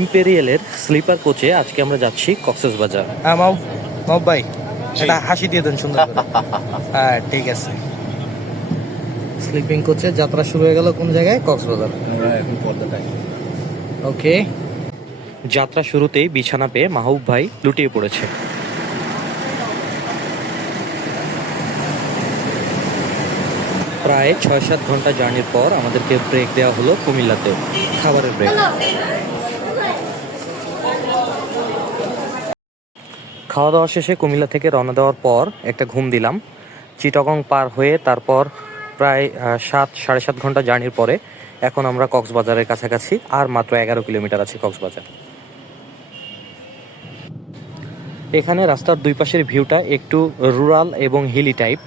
ইম্পেরিয়ালের sleeper কোচে আজকে আমরা যাচ্ছি কক্সেস বাজার। হ্যাঁ মাও মাও ভাই এটা হাসি দিয়ে দেন সুন্দর। হ্যাঁ ঠিক আছে। স্লিপিং কোচে যাত্রা শুরু হয়ে গেল কোন জায়গায়? কক্সবাজার। এখন পর্দাটাই ওকে যাত্রা শুরুতেই বিছানা পেয়ে মাহবুব ভাই লুটিয়ে পড়েছে। প্রায় ছয় সাত ঘণ্টা জার্নির পর আমাদেরকে ব্রেক দেওয়া হলো কুমিল্লাতে খাবারের ব্রেক। খাওয়া দাওয়া শেষে কুমিল্লা থেকে রওনা দেওয়ার পর একটা ঘুম দিলাম। চিটগং পার হয়ে তারপর প্রায় সাত, সাড়ে সাত ঘণ্টা জার্নির পরে এখন আমরা কক্সবাজারের কাছাকাছি আর মাত্র এগারো কিলোমিটার আছে কক্সবাজার। এখানে রাস্তার দুই পাশের ভিউটা একটু রুরাল এবং হিলি টাইপ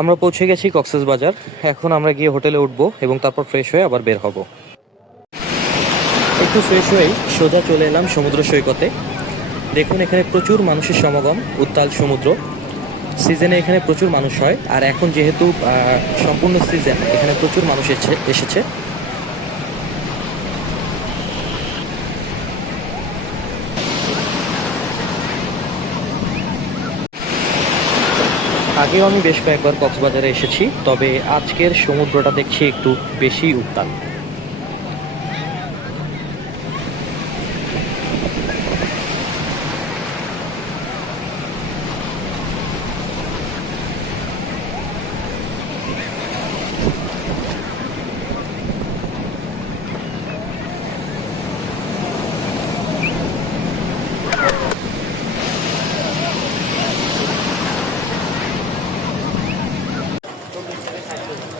আমরা পৌঁছে গেছি কক্সেস বাজার। এখন আমরা গিয়ে হোটেলে উঠবো এবং তারপর ফ্রেশ হয়ে আবার বের হব। একটু ফ্রেশ হয়েই সোজা চলে এলাম সমুদ্র সৈকতে। দেখুন, এখানে প্রচুর মানুষের সমাগম, উত্তাল সমুদ্র। সিজনে এখানে প্রচুর মানুষ হয়। আর এখন যেহেতু সম্পূর্ণ সিজন এখানে প্রচুর মানুষ এসেছে। আগেও আমি বেশ কয়েকবার কক্সবাজারে এসেছি তবে আজকের সমুদ্রটা দেখছি একটু বেশি উত্তাল।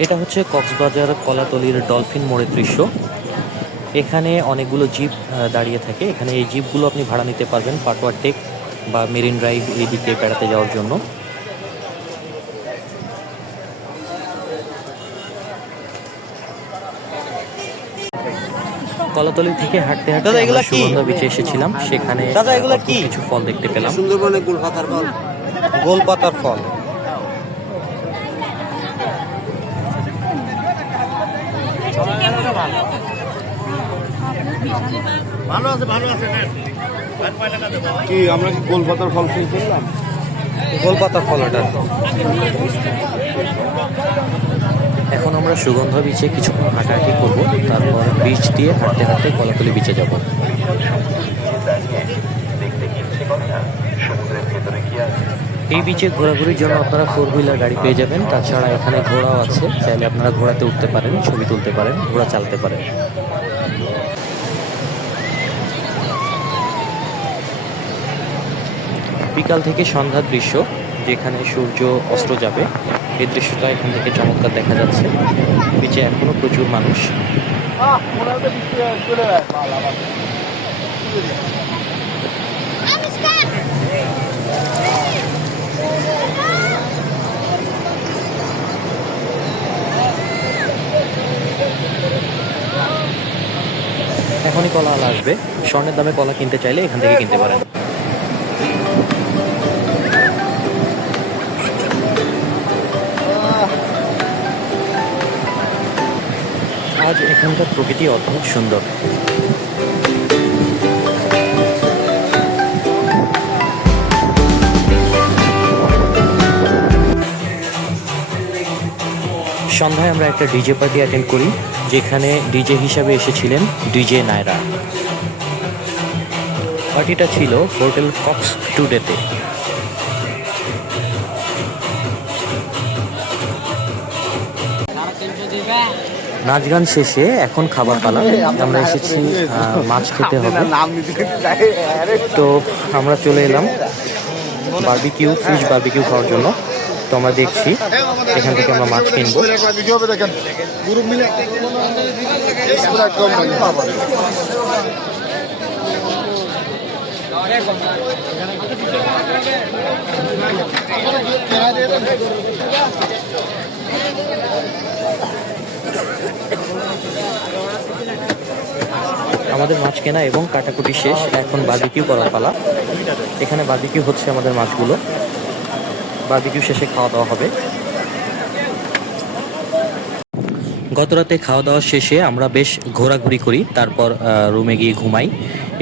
এটা হচ্ছে কক্সবাজার কলাতলির ডলফিন মোড়ের দৃশ্য। এখানে অনেকগুলো জিপ দাঁড়িয়ে থাকে। এখানে এই জিপগুলো আপনি ভাড়া নিতে পারবেন পাটোয়ার টেক বা মেরিন ড্রাইভ এই দিকে বেড়াতে যাওয়ার জন্য। কলাতলি থেকে হাঁটতে হাঁটতে আমরা? বিচে এসেছিলাম। সেখানে? কিছু ফল দেখতে পেলাম। সুন্দরবনে গুলপাতার ফল। গোলপাতার ফল। ভালো আছে ভালো আছে কি আমরা কি গোলপাতার ফল খেয়ে ফেললাম গোলপাতার ফল এটা। এখন আমরা সুগন্ধ বিচে কিছুক্ষণ হাঁটাহাঁটি করব তারপর বীজ দিয়ে হাঁটতে হাঁটতে কলাকলি বিচে যাব। এই বিচে ঘোরাঘুরির জন্য আপনারা ফোর হুইলার গাড়ি পেয়ে যাবেন। তাছাড়া এখানে ঘোড়াও আছে। চাইলে আপনারা ঘোড়াতে উঠতে পারেন ছবি তুলতে পারেন ঘোড়া চালাতে পারেন। বিকাল থেকে সন্ধ্যার দৃশ্য যেখানে সূর্য অস্ত যাবে। এই দৃশ্যটা এখান থেকে চমৎকার দেখা যাচ্ছে। বিচে এখনও প্রচুর মানুষ। এখনই কলা আসবে স্বর্ণের দামে কলা কিনতে চাইলে এখান থেকে কিনতে পারেন। আজ এখানকার প্রকৃতি অদ্ভুত সুন্দর। সন্ধ্যায় আমরা একটা ডিজে পার্টি অ্যাটেন্ড করি যেখানে ডিজে হিসাবে এসেছিলেন ডিজে নায়রা। পার্টিটা ছিল হোটেল কক্স টুডেতে। নাচ গান শেষে এখন খাবার পালা। আমরা এসেছি মাছ খেতে হবে। তো আমরা চলে এলাম। বার্বিকিউ ফিশ বারবিকিউ খাওয়ার জন্য। তো আমরা দেখছি, এখান থেকে আমরা মাছ কিনবো। আমাদের মাছ কেনা এবং কাটাকুটি শেষ, এখন বার্বিকিউ করার পালা। এখানে বার্বিকিউ হচ্ছে আমাদের মাছগুলো। বার্বিকিউ শেষে খাওয়া দাওয়া হবে। গত রাতে খাওয়া দাওয়া শেষে আমরা বেশ ঘোরাঘুরি করি, তারপর রুমে গিয়ে ঘুমাই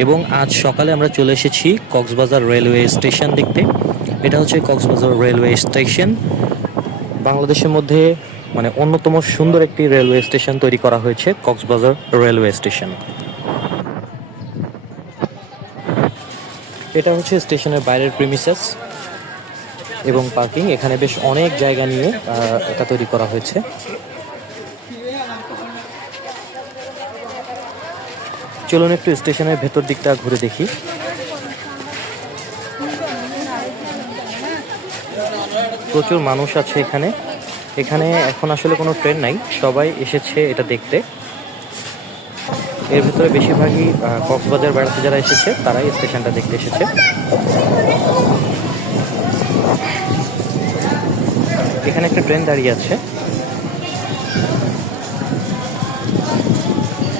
এবং আজ সকালে আমরা চলে এসেছি কক্সবাজার রেলওয়ে স্টেশন দেখতে। এটা হচ্ছে কক্সবাজার রেলওয়ে স্টেশন। বাংলাদেশের মধ্যে মানে অন্যতম সুন্দর একটি রেলওয়ে স্টেশন তৈরি করা হয়েছে কক্সবাজার রেলওয়ে স্টেশন। এটা হচ্ছে স্টেশনের বাইরের প্রিমিসেস এবং পার্কিং, এখানে বেশ অনেক জায়গা নিয়ে এটা তৈরি করা হয়েছে। চলুন একটু স্টেশনের ভেতর দিকটা ঘুরে দেখি। প্রচুর মানুষ আছে এখানে। এখানে এখন আসলে কোনো ট্রেন নাই, সবাই এসেছে এটা দেখতে। এর ভিতরে বেশিরভাগই কক্সবাজার বেড়াতে যারা এসেছে, তারাই স্টেশনটা দেখতে এসেছে। এখানে একটা ট্রেন দাঁড়িয়ে আছে।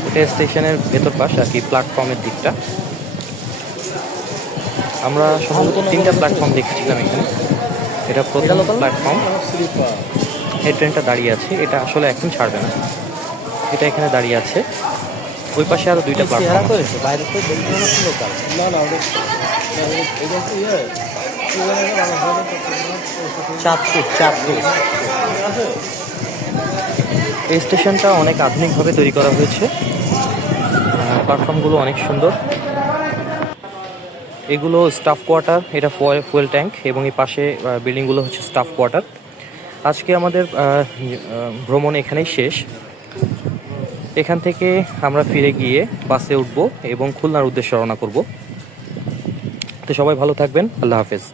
এটা স্টেশনের ভেতর পাশ আর কি প্ল্যাটফর্মের দিকটা। আমরা সম্ভবত তিনটা প্ল্যাটফর্ম দেখেছিলাম এখানে। এটা প্রথম প্ল্যাটফর্ম। এই ট্রেনটা দাঁড়িয়ে আছে। এটা আসলে এখন ছাড়বে না। এটা এখানে দাঁড়িয়ে আছে। ওই পাশে আরও দুইটা প্ল্যাটফর্ম আছে। বাইরে তো না না এই স্টেশনটা অনেক আধুনিকভাবে তৈরি করা হয়েছে। প্ল্যাটফর্মগুলো অনেক সুন্দর। এগুলো স্টাফ কোয়ার্টার এটা ফুয়েল ট্যাঙ্ক এবং এই পাশে বিল্ডিংগুলো হচ্ছে স্টাফ কোয়ার্টার আজকে আমাদের ভ্রমণ এখানেই শেষ। এখান থেকে আমরা ফিরে গিয়ে বাসে উঠবো এবং খুলনার উদ্দেশ্যে রওনা করব। তো সবাই ভালো থাকবেন। আল্লাহ হাফেজ।